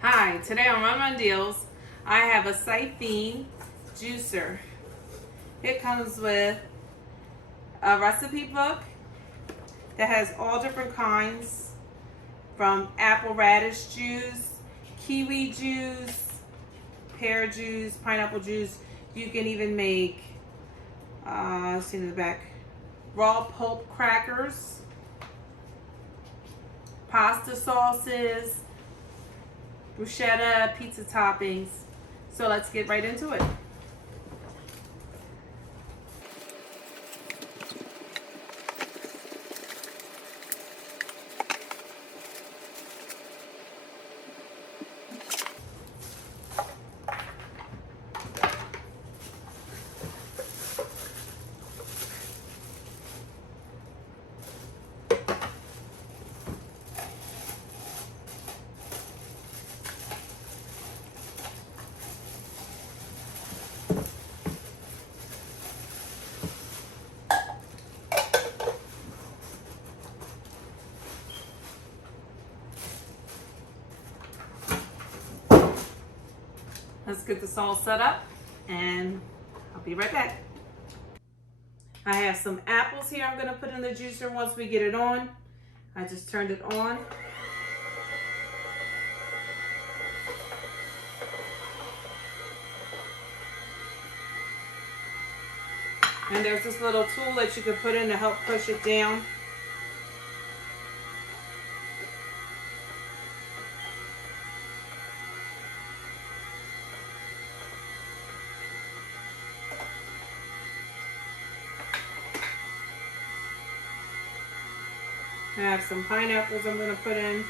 Hi, today on Run Run Deals, I have a SiFENE juicer. It comes with a recipe book that has all different kinds, from apple radish juice, kiwi juice, pear juice, pineapple juice. You can even make, see in the back, raw pulp crackers, pasta sauces, bruschetta, pizza toppings. So let's get right into it. Let's get this all set up and I'll be right back. I have some apples here I'm going to put in the juicer once we get it on. I just turned it on. And there's this little tool that you can put in to help push it down. I have some pineapples I'm going to put in.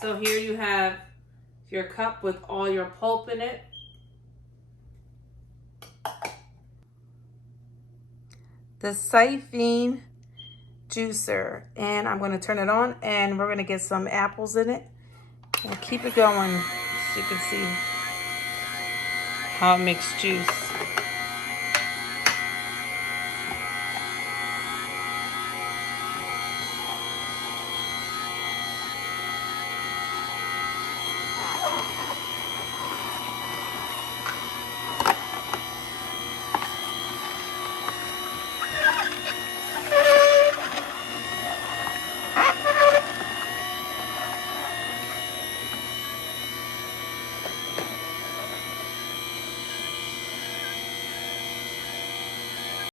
So here you have your cup with all your pulp in it. The SiFENE juicer, and I'm going to turn it on and we're going to get some apples in it and keep it going so you can see how it makes juice.